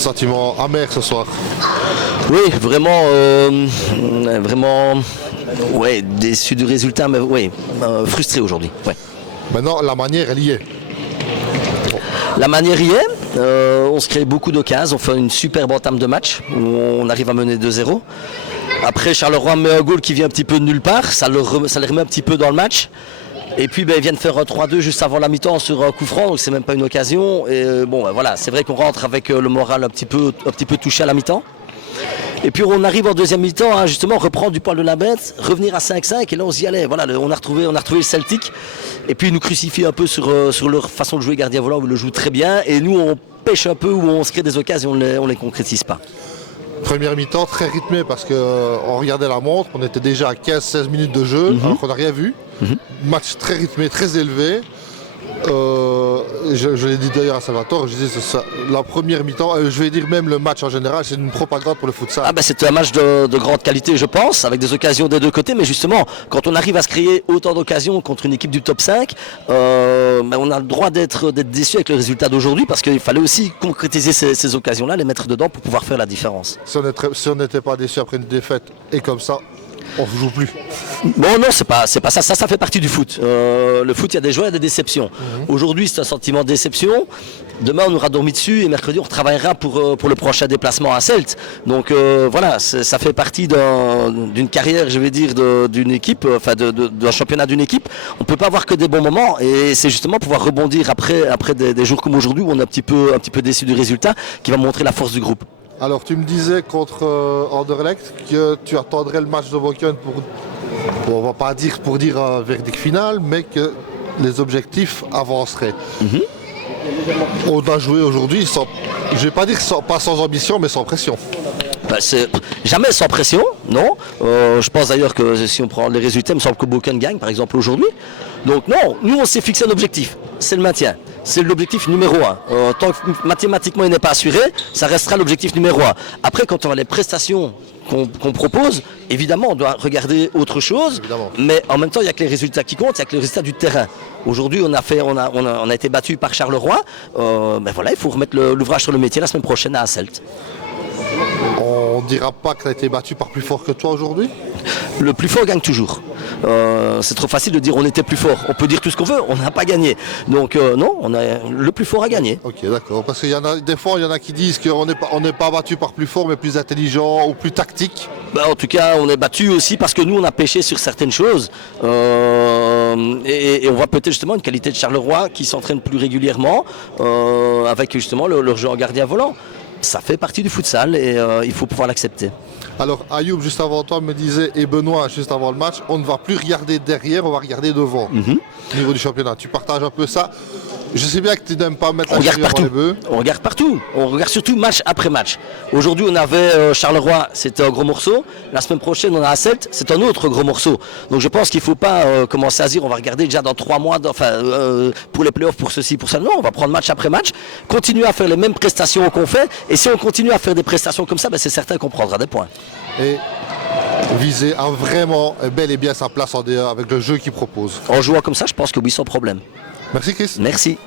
sentiment amer ce soir. Oui, vraiment, ouais, déçu du résultat, mais oui, frustré aujourd'hui. Ouais. Maintenant, la manière, elle y est. La manière y est, on se crée beaucoup d'occasions, on fait une superbe entame de match, où on arrive à mener 2-0. Après, Charleroi met un goal qui vient un petit peu de nulle part, ça les remet un petit peu dans le match. Et puis ils viennent faire un 3-2 juste avant la mi-temps sur un coup franc, donc c'est même pas une occasion. Et bon, voilà, c'est vrai qu'on rentre avec le moral un petit peu touché à la mi-temps. Et puis on arrive en deuxième mi-temps, hein, justement, reprendre du poil de la bête, revenir à 5-5, et là on s'y allait. Voilà, on a retrouvé le Celtic. Et puis ils nous crucifient un peu sur leur façon de jouer gardien volant, où ils le jouent très bien. Et nous on pêche un peu, où on se crée des occasions, on les concrétise pas. Première mi-temps très rythmée parce qu'on regardait la montre, on était déjà à 15-16 minutes de jeu, alors qu'on n'a rien vu. Match très rythmé, très élevé. Je l'ai dit d'ailleurs à Salvatore, je disais la première mi-temps, je vais dire même le match en général, c'est une propagande pour le futsal. Ah ben c'est un match de grande qualité je pense, avec des occasions des deux côtés, mais justement quand on arrive à se créer autant d'occasions contre une équipe du top 5, on a le droit d'être déçu avec le résultat d'aujourd'hui, parce qu'il fallait aussi concrétiser ces occasions-là, les mettre dedans pour pouvoir faire la différence. Si on n'était pas déçu après une défaite et comme ça, on ne joue plus. Bon non, c'est pas ça. Ça fait partie du foot. Le foot, il y a des joies et des déceptions. Aujourd'hui, c'est un sentiment de déception. Demain, on aura dormi dessus et mercredi, on retravaillera pour le prochain déplacement à Celt. Donc voilà, ça fait partie d'une carrière, je vais dire, d'une équipe, enfin d'un championnat d'une équipe. On ne peut pas avoir que des bons moments, et c'est justement pouvoir rebondir après des jours comme aujourd'hui où on est un petit peu déçu du résultat, qui va montrer la force du groupe. Alors tu me disais contre Anderlecht que tu attendrais le match de Boken on va pas dire pour dire un verdict final, mais que les objectifs avanceraient. On a joué aujourd'hui, je ne vais pas dire pas sans ambition, mais sans pression. C'est jamais sans pression, non. Je pense d'ailleurs que si on prend les résultats, il me semble que Boken gagne par exemple aujourd'hui. Donc non, nous on s'est fixé un objectif, c'est le maintien. C'est l'objectif numéro 1. Tant que mathématiquement il n'est pas assuré, ça restera l'objectif numéro 1. Après, quand on a les prestations qu'on propose, évidemment on doit regarder autre chose, évidemment. Mais en même temps il n'y a que les résultats qui comptent, il n'y a que les résultats du terrain. Aujourd'hui on a été battu par Charleroi, voilà, il faut remettre l'ouvrage sur le métier la semaine prochaine à Hasselt. On ne dira pas que tu as été battu par plus fort que toi aujourd'hui ? Le plus fort gagne toujours. C'est trop facile de dire on était plus fort. On peut dire tout ce qu'on veut, on n'a pas gagné. Donc non, le plus fort a gagné. Ok, d'accord. Parce qu'il y en a des fois, il y en a qui disent qu'on n'est pas battu par plus fort, mais plus intelligent ou plus tactique. En tout cas, on est battu aussi parce que nous, on a pêché sur certaines choses. Et on voit peut-être justement une qualité de Charleroi qui s'entraîne plus régulièrement avec justement leur jeu en gardien volant. Ça fait partie du futsal et il faut pouvoir l'accepter. Alors Ayoub, juste avant toi, me disait, et Benoît, juste avant le match, on ne va plus regarder derrière, on va regarder devant au niveau du championnat. Tu partages un peu ça. Je sais bien que tu n'aimes pas mettre la charrue avant les bœufs. On regarde partout. On regarde surtout match après match. Aujourd'hui, on avait Charleroi, c'était un gros morceau. La semaine prochaine, on a Hasselt, c'est un autre gros morceau. Donc je pense qu'il ne faut pas commencer à se dire on va regarder déjà dans 3 mois, pour les playoffs, pour ceci, pour ça. Non, on va prendre match après match, continuer à faire les mêmes prestations qu'on fait. Et si on continue à faire des prestations comme ça, c'est certain qu'on prendra des points. Et viser à vraiment bel et bien sa place en D1 avec le jeu qu'il propose. En jouant comme ça, je pense que oui, sans problème. Merci Chris. Merci.